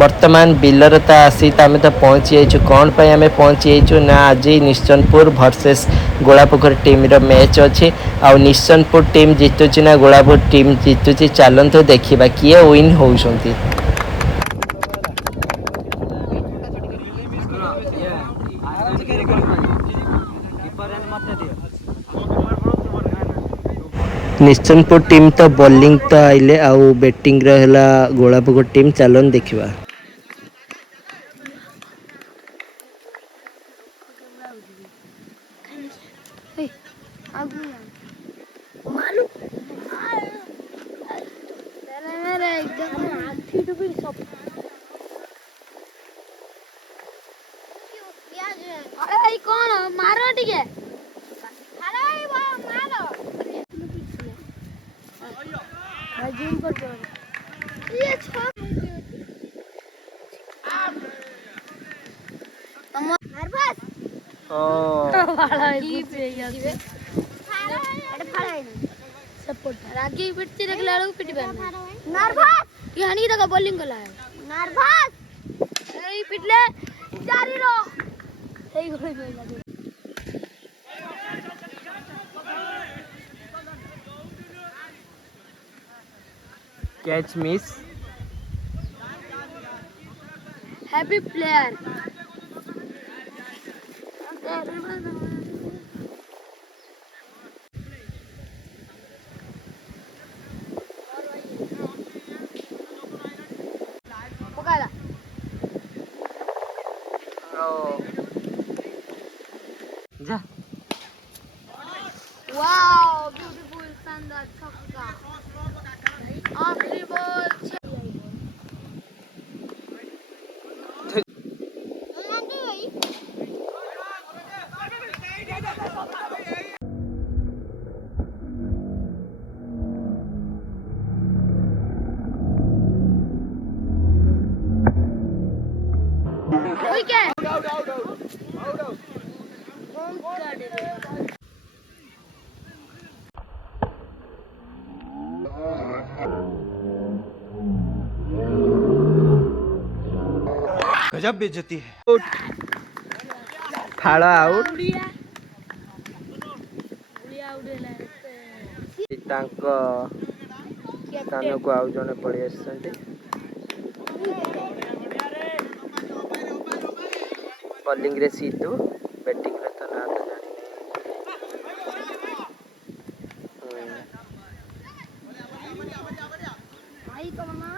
वर्तमान बिलर तो आसी तो आम तो पहुँची जाइए कौन पर आम पहुँची जाइए ना आज निश्चनपुर भर्सेस गोलापोखर टीम मैच अच्छी आ निश्चनपुर टीम जितुची ना गोलापुर टीम जितुची चलतु देखा किए विन होती। निश्चनपुर टीम तो बॉलिंग तो आइले आउ बैटिंग रहा गोलापोखर टीम चलन देखा। अरे कौन मारो ठीक है अरे मारो जूम कर ये नर्वस सपोर्ट रागी पिटती रखला लोग पिटी बन नर्वस ये हनी तक बॉलिंग कला है नर्वस ए पिटले जारी रो सही गोल लगे कैच मिस हैप्पी प्लेयर जा वाओ ब्यूटीफुल शानदार छक्का आखिरी बॉल गजब बेइज्जती है। फाड़ आउट स्थान को आउ जने पड़ी आसछन्ति बॉलिंग रे सीधु बैटिंग रे तो ना तो जानी भाई तो मामा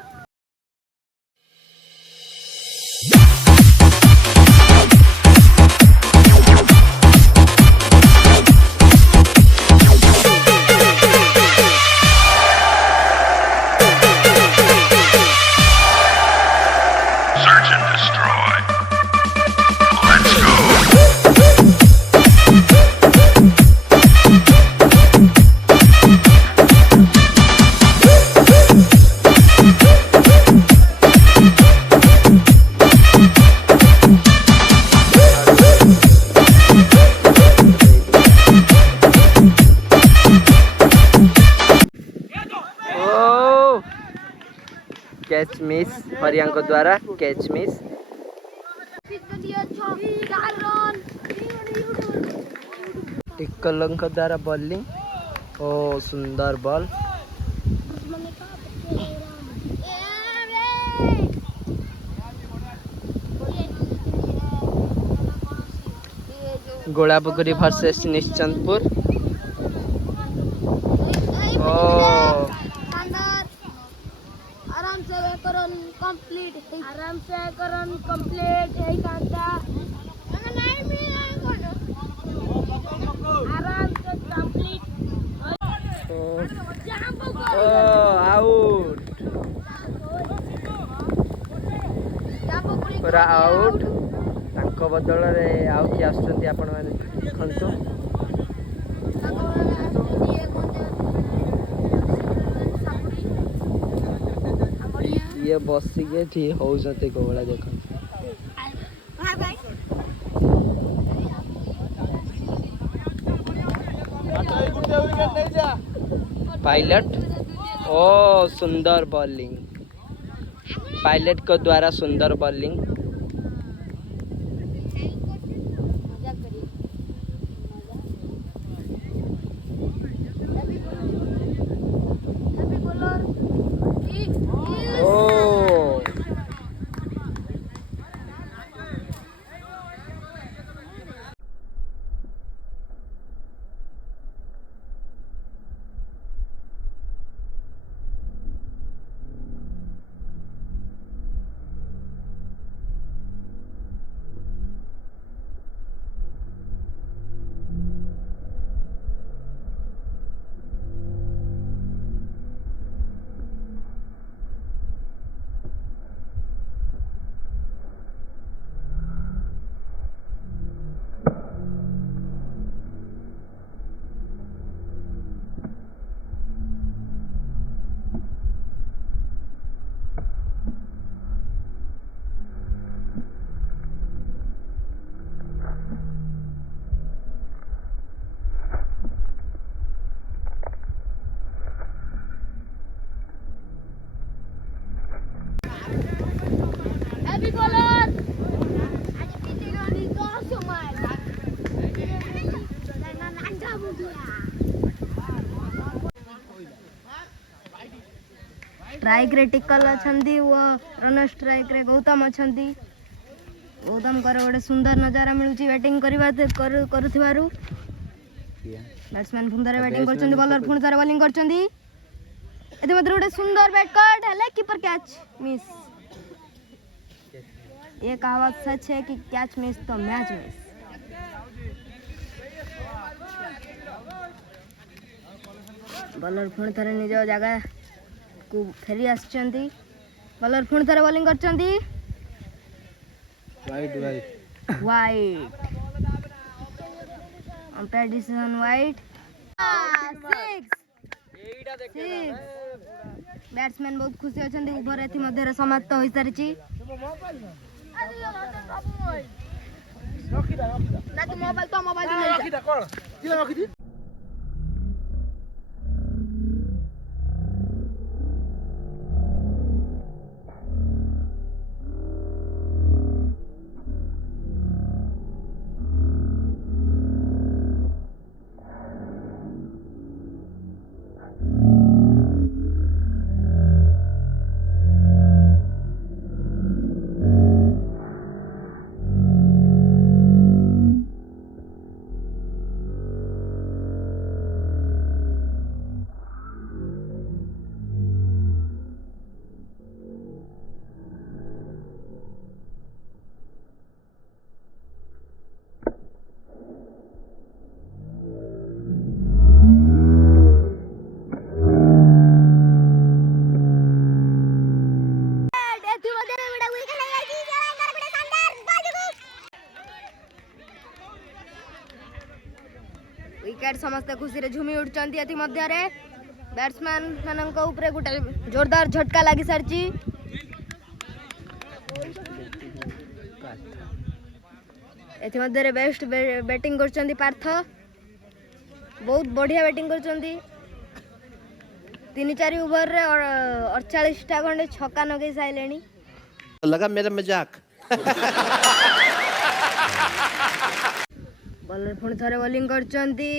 कैच मिस हरियांक द्वारा कैच मिस टिक्कलंक द्वारा बॉलिंग ओ सुंदर बॉल गोलापोखरी वर्सेस निश्चंदपुर ओ आराम से करन कंप्लीट है कांता आराम से कंप्लीट आउट पूरा आउट तांको बदल रे आउ कि आछंती आपण माने देखंतु ये बसी के थी होउसते कोबला देखन पायलट ओ सुंदर बॉलिंग पायलट को द्वारा सुंदर बॉलिंग। मजाक करिए। हैप्पी बॉलर ओ हैप्पी बॉलर आज पिटेगा नहीं तो समाज ना नांजा बुझिया स्ट्राइक रे टिकल अछंदी वो रन स्ट्राइक रे गौतम अछंदी। गौतम कर गोटे सुंदर नजारा मिलुची बैटिंग करुथिबारु। बैट्समैन पुंदरे बैटिंग करछंदी, बॉलर पुंदरे बॉलिंग करछंदी। एते मध्य गोटे सुंदर बैट कट है कीपर कैच मिस। ये कहावत सच है कि कैच मिस तो मैच मिस। बॉलर पुणी थे निज जगह को फेरी आसचंदी। बॉलर पुणी थे बॉलिंग करचंदी। Wide umpire decision wide. Batsman बहुत खुशी अछंदी। ओवर एथि मध्य समाप्त होई सारिची। ना तू मोबाइल विकेट समस्त खुशी रे झुमी उठचंती। एथि मध्य रे बैट्समैन मानक ऊपर गोटे जोरदार झटका लगी सारची। एथि मध्य रे बेस्ट बैटिंग करचंती पार्थ। बहुत बढ़िया बैटिंग करचंती। 3-4 ओवर रे 48 टा खंडे छक्का नगई साइलेनी। लगा मेरा मजाक। बॉलर पुणी थे बॉलिंग करचंती।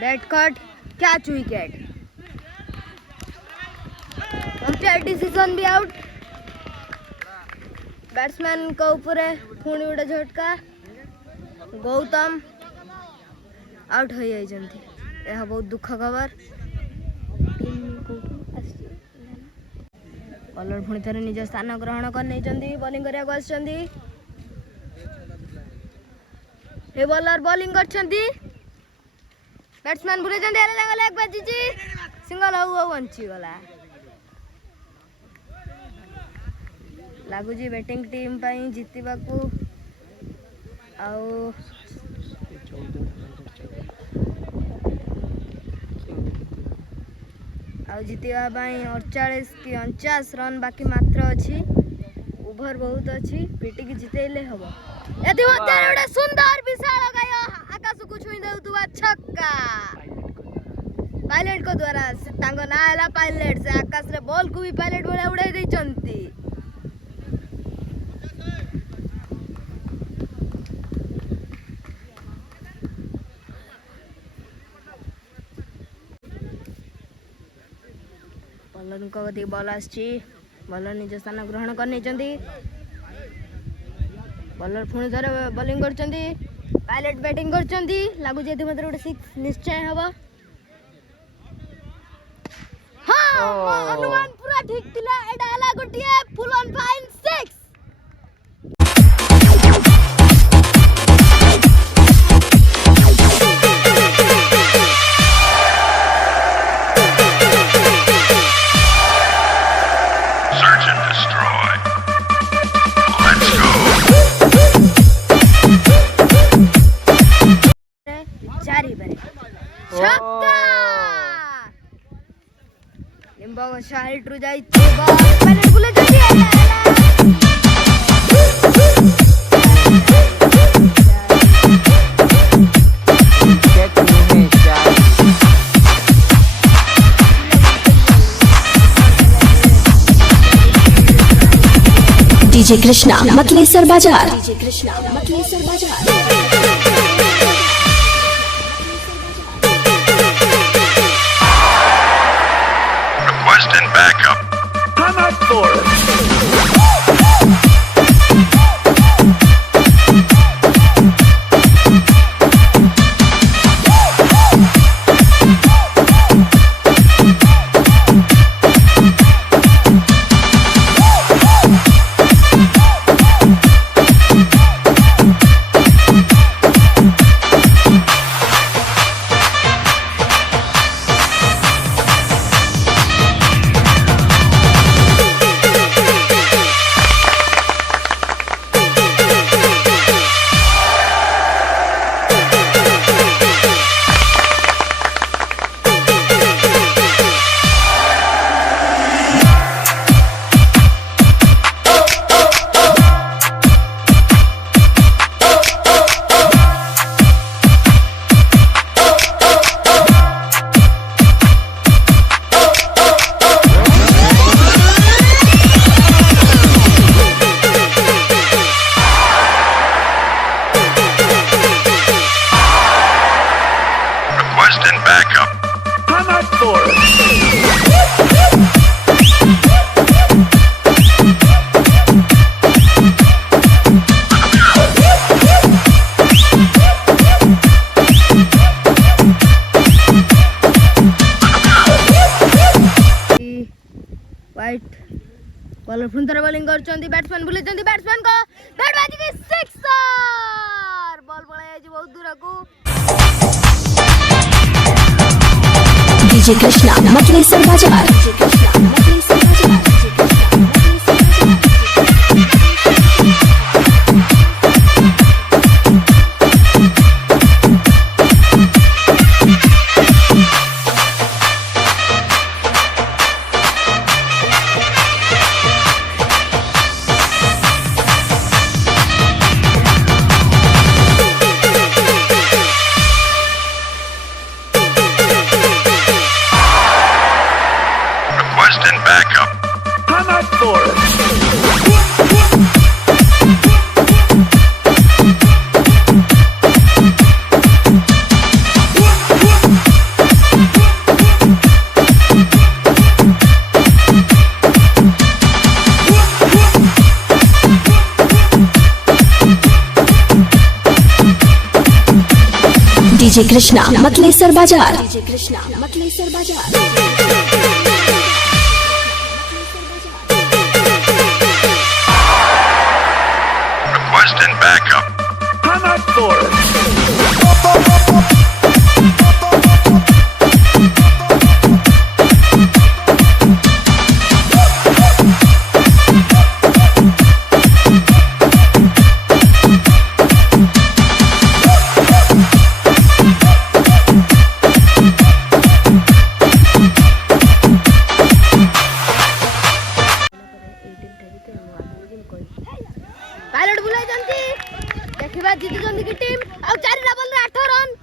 Bat cut catch wicket. Umpire decision भी आउट। बैट्समैन को ऊपर पुणी गोटे झटका। गौतम आउट हो जाइछंती। यह बहुत दुख खबर। बॉलर पुणी थे निज स्थान ग्रहण कर बॉलिंग करिया आछंती। हे बॉलर बॉलिंग करछंती। बैट्समैन बुले जंदे आले जंगल एक बाजीची सिंगल हो बंची गला। लागुजी बैटिंग टीम पई जितिबा को आउ जितिबा पई 48 कि 49 रन बाकी मात्र अछि। ओवर बहुत अछि। पिटी की जितेले हबो। एथि मध्य गोटे सुंदर विशाल गाय आकाश को छुई देउतुबा छक्का। पायलट को द्वारा तांको ना हैला पायलट से आकाश रे बॉल को भी पायलट बोले उड़ाई दै चंती बॉलर को गति बॉल आछि बॉलर निज स्थान ग्रहण करने चंती बॉलर पुणी थरे बॉलिंग करचंती पायलट बैटिंग करचंती लागु जेति मते गोटे 6 निश्चय हबो हाँ अनुमान पूरा ठीक थिला एटा हला गोटिए फुल ऑन फाइन 6 चारि बारे छक्का लिंबा शाहिट रु जाई छे बॉल पैलेट बुले जल्दी डीजे कृष्णा मतलेसर बाजार डीजे कृष्णा मतलेसर बाजार Requesting backup. I'm out for it. Requesting backup. I'm out for it. White bowler पुणी थरे बॉलिंग करचंती बैट्समैन बुलेचंती बैट्समैन को बैट बाजी के सिक्सर बॉल पळाय जी बहुत दूर को डीजे कृष्णा मतलेसर बाजार डीजे कृष्णा मतलेसर बाजार Requesting backup. I'm out for it. DJ Krishna Matlesar बाजार डीजे कृष्णा मतलेसर बाजार Requesting backup. I'm out for it. Pilot बुलाई जंती देखिबा जीती जंती की टीम और 4 डबल रे 8 रन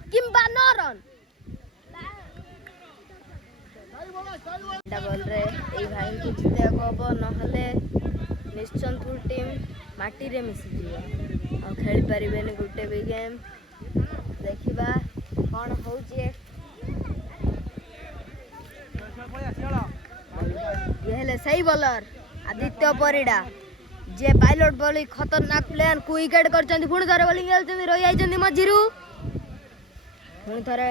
बॉल रे ए भाई की जिते हब नहले निश्चंतपुर टीम माटी रे मिसी जीव आ खेली पारिबेनी गुटे भी गेम देखिबा कौन होउची ये हेले सही बॉलर आदित्य परिडा जे पायलट बॉलिंग खतरनाक प्लेयर को विकेट करचंदी पुणी थरे बॉलिंग खेलचंदी रही आइचंदी मझिरु पुणी थरे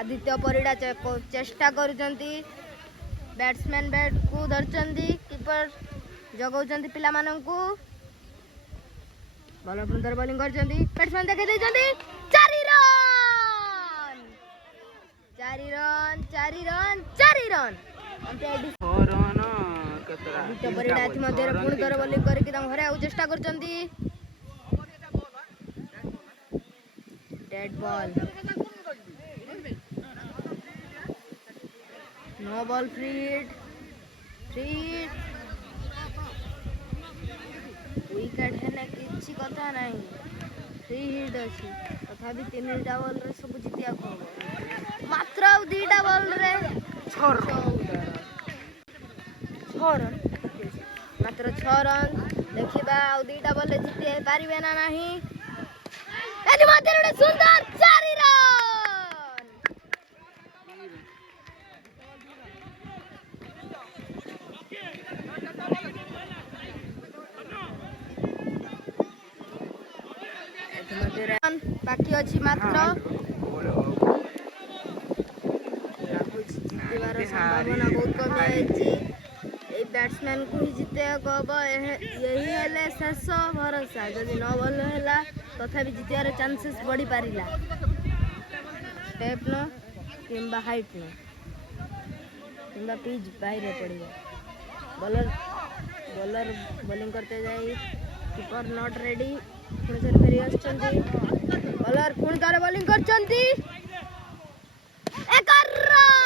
आदित्य परिडा चेष्टा करूचंदी बैट्समैन बैट को धरचंदी कीपर जगौचंदी पिला माननकू बॉलर पुणी थरे बॉलिंग करचंदी बैट्समैन देखे देचंदी 4 run 4 run 4 run 4 run Aditya Parida एथि मध्य पुणी थरे बॉलिंग करके तां घरे आउ चेष्टा करचंदी dead ball no ball free wicket है किसी कथा नहीं फ्री हिट अच्छी तथापि 3टा बॉल रे सब जितिया को मात्र 2टा बॉल रे 6 रन मात्र 6 रन देखिबा आ 2टा बॉल रे जिते पारिबे ना नहीं एथि मध्य रे सुंदर 4 रन बाकी अच्छी मात्र जीतबार संभावना बहुत कम है बैट्समैन को ही जीते कब यही हेले शेष भरोसा जदि न भल है तथा जीतार चांसेस बढ़ी पारा स्टेप न कि हाइट न कि पिच बाहर पड़े बॉलर बॉलिंग करते जाए कीपर नॉट रेडी पुणी थरे फेरी आछंती बॉलर पुणी थरे बॉलिंग करछंती 1 रन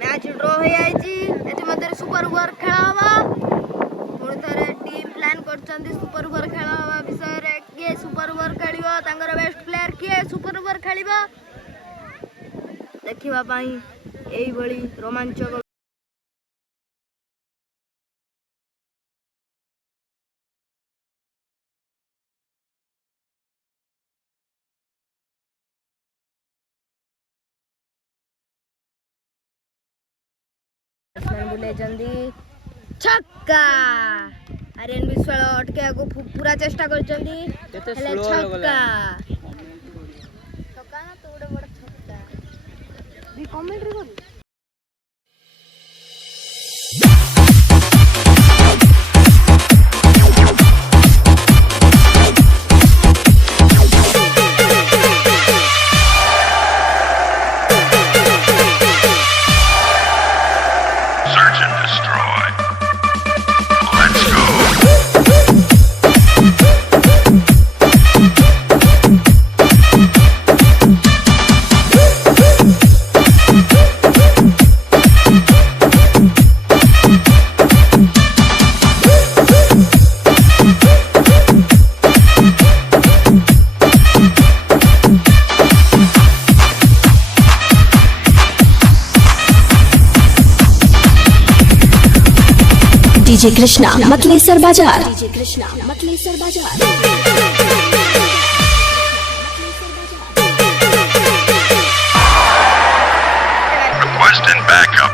मैच ड्रॉ हो जाइए एथि मध्य सुपर ओवर खेला पुणी थरे टीम प्लान करछंती सुपर ओवर खेला विषय रे किए सुपर ओवर खेलिबो तांगर बेस्ट प्लेयर किए सुपर ओवर खेलिबो देखिबा पई एई बळी रोमांचक बुले जंदी छक्का आर्यन विश्वाल अटके को पूरा चेष्टा करचंदी हेले छक्का छक्का ना तो बड़ छक्का भी कमेंट रे करू Search and destroy. Let's go. DJ Krishna Matlesar बाजार Requesting backup.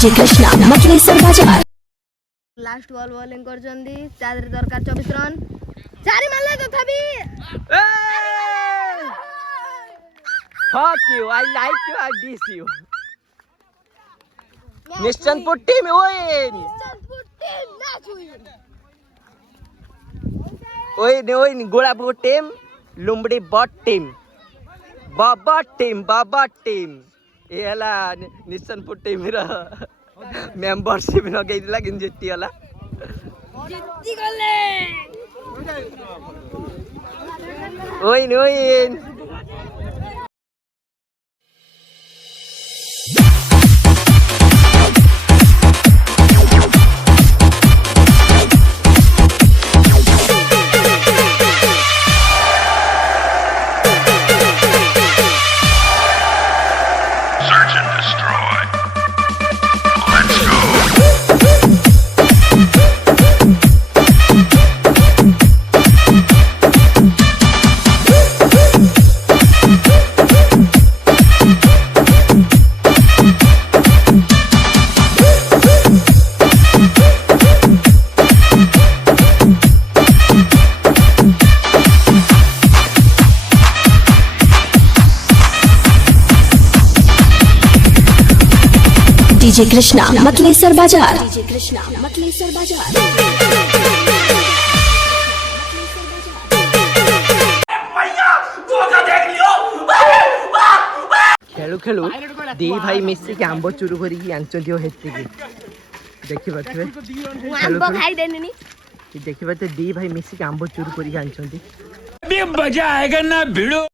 DJ Krishna Makleshwar बाजार लास्ट बॉल बॉलिंग करछंदी चार दरकार 24 रन चारि मारले तथापि Fuck you, I like you, I diss you. Nishchanpur team win. Win, Golapur team Lumbadi Baba team ये हला निश्चनपुर टीम रा मेंबरशिप न गइला किन जित्ती हला जित्ती गले win. Search and destroy. Let's go. DJ Krishna Makleshwar बाजार डीजे कृष्णा मकलेश्वर बाजार खेलु खेलु दी भाई मिसी के आंब चुरू करी आंचंती हेती की देखि बतबे आंब खाई देनी देखि बते दी भाई मिसी के आंब चुरू करी आंचंती अभी मजा आएगा ना भिड़ो